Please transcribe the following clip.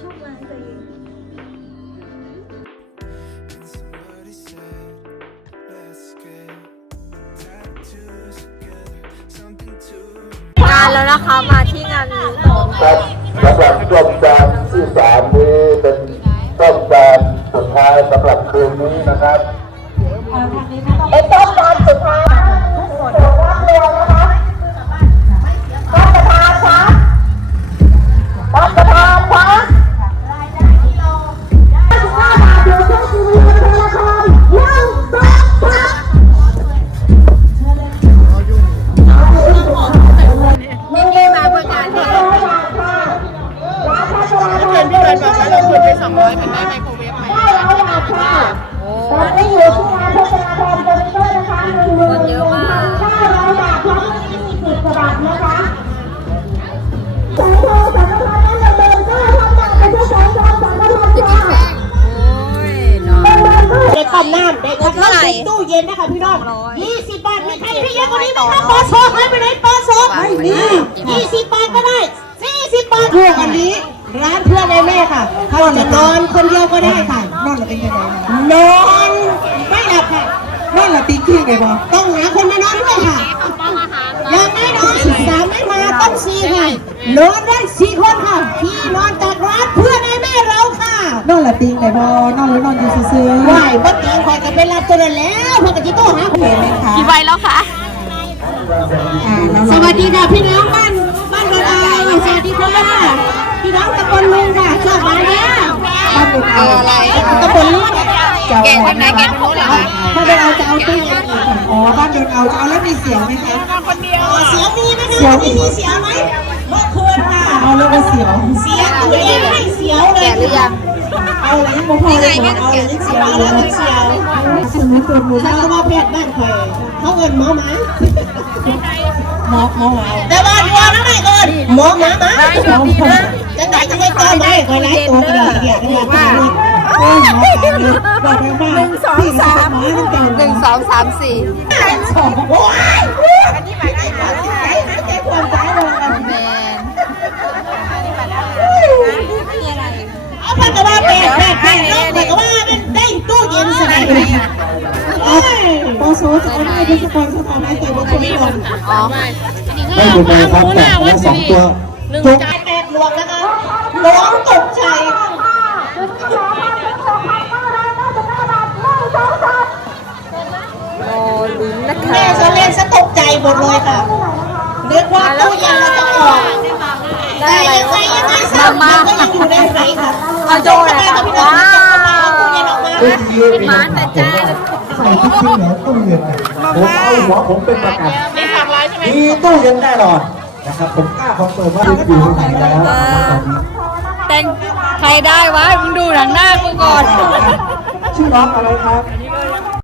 ชอบมาตัวเองแล้วนะคะ มาที่งานนี้ครับสำหรับจบการที่สามนี้เป็นจบการสุดท้ายสำหรับคืนนี้นะครับแล้วลงทุนไปสองร้อยเป็นได้ไมโครเวฟไหมไม่เอาค่ะโอ้ตอนนี้อยู่ที่งานพัฒนาการคอมพิวเตอร์นะคะหนึ่งหมื่นหนึ่งพันห้าร้อยบาทพร้อมที่มีสิบกว่าบาทนะคะตู้เย็นนะคะพี่น้องยี่สิบบาทมีใครให้เยอะกว่านี้ไหมครับปอโซ่ให้ไปเลยปอโซ่ยี่สิบบาท ก็ได้สี่สิบบาทเท่ากันนี้ร้านเพื่อนแม่ค่ะเขาจะนอนคนเดียวก็ได้ค่ะ นอนเป็นยังไงนอนไม่หลับค่ะ นอนหลับตีขี้ไงบอต้องหาคนมานอนด้วยค่ะยังไม่นอนสสามไม่มาต้องสี่ค่ะนอนได้สี่คนค่ะที่นอนจากร้านเพื่อนแม่เราค่ะนอนหลับตีไงบอนอนแล้วนอนอยู่ซื้อว่าวบัดเก้าคอยกันเป็นลับจนแล้วพอกระจิโต้หาคุณม่คะกี่ใบแล้วค่ะ สวัสดีค่ะพี่น้องบ้านบ้านเราสวัสดีค่ะพี่น้องตะบนลุงค่ะชอบมาแล้วตะานอะไรตะบนลุงจะเอาไหนแกงโค้งเหรอ้าเราจะเอาตู้อ๋อบ้านเดินเอาจะเอาแล้วมีเสียงไหมคะคนเดียวเสียงมีไหมคะเสียงมีเสียงไหมเมื่อคืนค่ะเอาแล้วก็เสียงเสียงตัวเองให้เสียงเลยแกหรือยังเอาอะไรไม่พอเลยเอาอะไรไม่เสียวเสียวฉันเหมือนตัวมือฉันก็ว่าแพทย์บ้านแขกเขาเงินหมอหมาหมอหมาแต่ว่าดูอะไรก่อนหมอหมาหมาหมอหมาได้คอยไล่ตัวไปเลยตัวหนึ่งสองสามหนึ่งสองสามสี่สองโอ้ยโอหโอยโอ้อ้ยโอ้ยโอ้ยโอ้อ้ยโอ้ยโอ้ยโอ้อ้ยโอ้ยโอ้ยโอ้อ้ยโอ้ยโอ้ยโอ้อ้ยโอ้ยโอ้ยโอ้อ้ยโอ้ยโอ้ยโอ้อ้ยโอ้ยโอ้ยโอ้อ้ยโอ้ยโอ้ยโอ้อ้ยโอ้ยโอ้ยโอ้อ้ยโอ้ยโอ้ยโอ้อ้ยโอ้ยโอ้ยโอ้อ้ยโอ้ยโอ้ยโอ้อ้ยโอ้ยโอ้ยโอ้อ้ยโร้อตกใจรอลุ้นนะคะแม่จะเล่นซะตกใจหมดเลยค่ะ เรียกว่าตู้ยังจะออกได้ไงยังไงสามารถก็ยังอยู่ได้ไหมคะเอาโจ้ะค่ะพี่น้องพี่ม้าแต่ใจ่ทุกที่เหนือตู้เย็นผมเอาหัวผมเป็นประกันมีตู้เย็นแน่นอนนะครับ ผมกล้าขอเปิดว่าอยู่ที่ไหนแล้วงใครได้วะมึงดูหนังหน้ากูก่อน ชื่อร้องอะไรครับ